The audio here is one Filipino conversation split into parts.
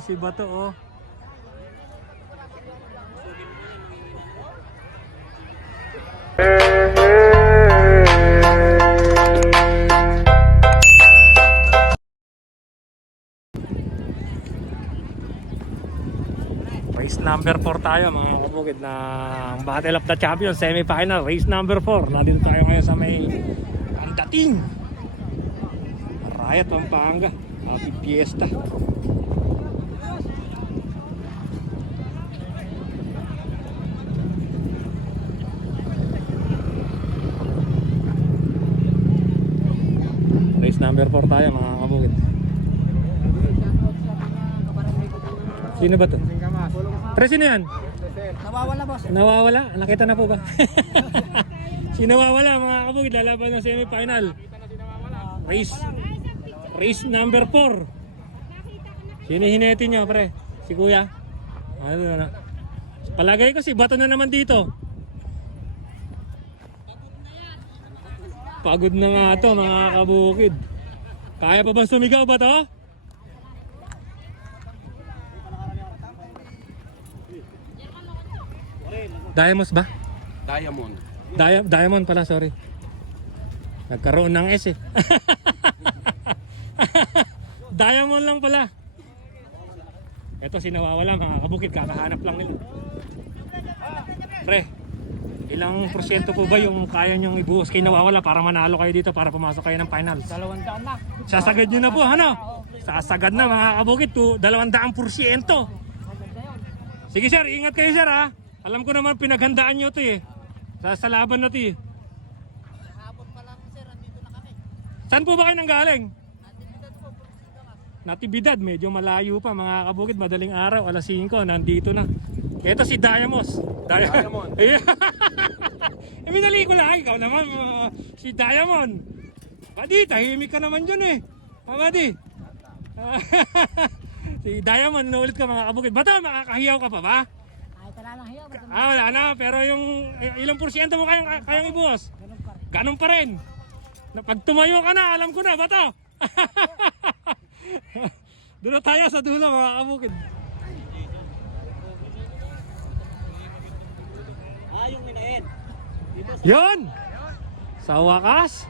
Si Bato oh. Race number 4 tayo mga kabukid na Battle of the Champions semi-final. Race number 4. Nandito tayo ngayon sa may Andating Riot, Pampanga. Happy Fiesta. Race number 4 tayo mga kabukid. Sino ba to? Pre, sino yan? Nawawala boss. Nawawala? Nakita na po ba? Sino nawawala mga kabukid? Lalaban ng semi-final. Race number 4. Sino hineti nyo pre? Si kuya? Ano na? Palagay ko si Bato na naman dito. Pagod na nga to mga kabukid. Kaya pa bang sumigaw ba to? Diamonds ba? Diamond. Diamond pala, sorry. Nagkaroon ng S eh. Diamond lang pala. Ito si nawawala mga kabukid, kakahanap lang nila. Pre, ilang porsyento po ba yung kaya nyong ibuhos kay nawawala para manalo kayo dito para pumasok kayo ng finals? 200 na. Sasagad nyo na po, ano? Sasagad na mga kabukid, 200%. Sige sir, ingat kayo sir ha. Alam ko naman pinaghandaan nyo ito eh. Sa laban na ito eh. Habot pa lang sir, andito na kami. Saan po ba kayo nanggaling? Natividad po, Natividad, medyo malayo pa mga kabukid. Madaling araw, alas 5, nandito na. Ito si Diamonds. Diamond. Minali ko lang, ikaw naman si Diamond. Badi, tahimik ka naman dyan eh. Badi. Si Diamond, naulit ka mga kabukid. Bato, makakahiyaw ka pa ba? Ay, tala lang hiyaw. Wala na, pero yung ilang porsyento mo kayang ibuhos? Ganun pa rin. Pag tumayo ka na, alam ko na, Bato. Doon na tayo sa dulo mga kabukid. Yung minain. Yun! Sa wakas,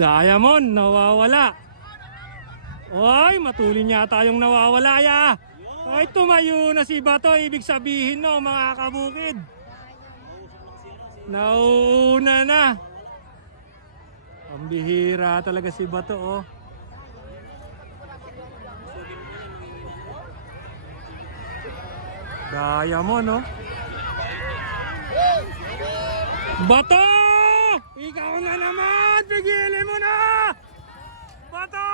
Diamond nawawala. Ay, matulin yata yung nawawala ya. Ay, tumayo na si Bato. Ibig sabihin no mga kabukid, nauna na. Ang bihira talaga si Bato oh. Diamond oh. Bato! Ikaw na naman! Pigilin mo na! Bato!